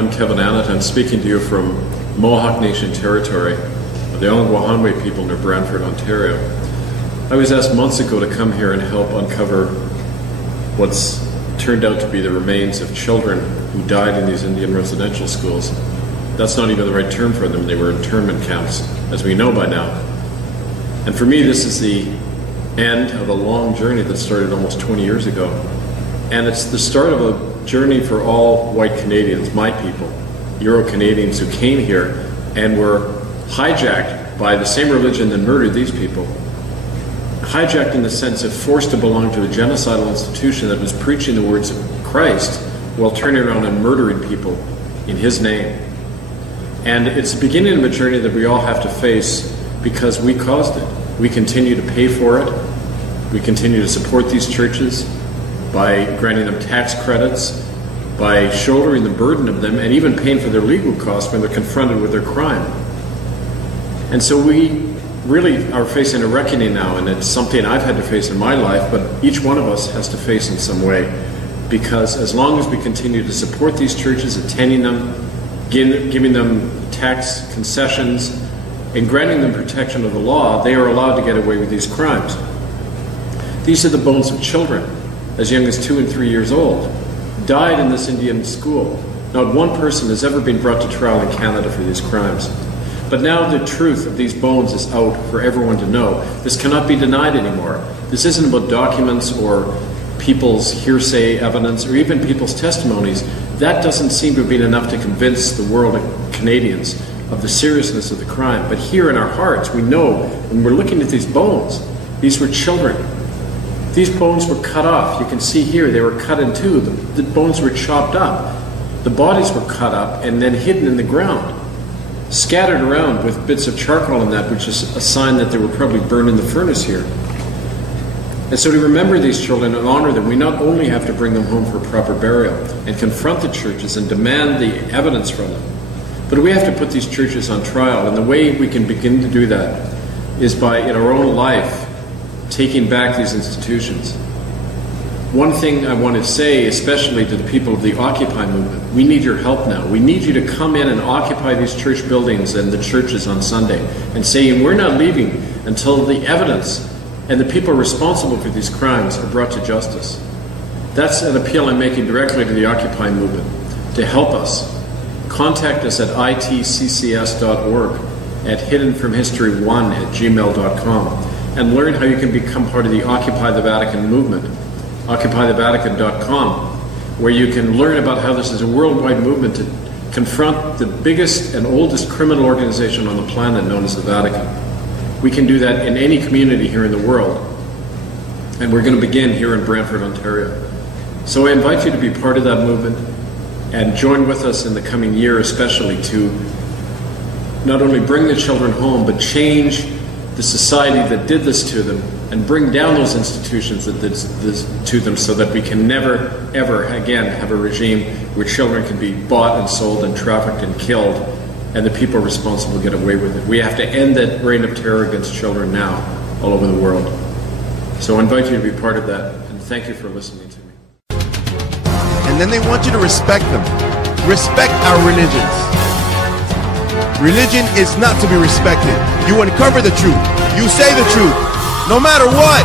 I'm Kevin Annett. I'm speaking to you from Mohawk Nation territory of the Ongwahanwe people near Brantford, Ontario. I was asked months ago to come here and help uncover what's turned out to be the remains of children who died in these Indian residential schools. That's not even the right term for them. They were internment camps, as we know by now. And for me, this is the end of a long journey that started almost 20 years ago. And it's the start of a journey for all white Canadians, my people, Euro-Canadians who came here and were hijacked by the same religion that murdered these people. Hijacked in the sense of forced to belong to a genocidal institution that was preaching the words of Christ while turning around and murdering people in His name. And it's the beginning of a journey that we all have to face because we caused it. We continue to pay for it. We continue to support these churches by granting them tax credits, by shouldering the burden of them, and even paying for their legal costs when they're confronted with their crime. And so we really are facing a reckoning now, and it's something I've had to face in my life, but each one of us has to face in some way, because as long as we continue to support these churches, attending them, giving them tax concessions, and granting them protection of the law, they are allowed to get away with these crimes. These are the bones of children, as young as 2 and 3 years old, died in this Indian school. Not one person has ever been brought to trial in Canada for these crimes. But now the truth of these bones is out for everyone to know. This cannot be denied anymore. This isn't about documents or people's hearsay evidence or even people's testimonies. That doesn't seem to have been enough to convince the world of Canadians of the seriousness of the crime. But here in our hearts, we know when we're looking at these bones, these were children. These bones were cut off. You can see here they were cut in two. The bones were chopped up. The bodies were cut up and then hidden in the ground, scattered around with bits of charcoal in that, which is a sign that they were probably burned in the furnace here. And so to remember these children and honor them, we not only have to bring them home for proper burial and confront the churches and demand the evidence from them, but we have to put these churches on trial. And the way we can begin to do that is by, in our own life, taking back these institutions. One thing I want to say, especially to the people of the Occupy movement, we need your help now. We need you to come in and occupy these church buildings and the churches on Sunday and say, we're not leaving until the evidence and the people responsible for these crimes are brought to justice. That's an appeal I'm making directly to the Occupy movement to help us. Contact us at itccs.org, at hiddenfromhistory1@gmail.com, and learn how you can become part of the Occupy the Vatican movement. OccupyTheVatican.com, where you can learn about how this is a worldwide movement to confront the biggest and oldest criminal organization on the planet known as the Vatican. We can do that in any community here in the world, and we're going to begin here in Brantford, Ontario. So I invite you to be part of that movement and join with us in the coming year, especially to not only bring the children home, but change the society that did this to them and bring down those institutions that did this to them, so that we can never, ever again have a regime where children can be bought and sold and trafficked and killed, and the people responsible get away with it. We have to end that reign of terror against children now all over the world. So I invite you to be part of that, and thank you for listening to me. And then they want you to respect them. Respect our religions. Religion is not to be respected. You uncover the truth. You say the truth. No matter what.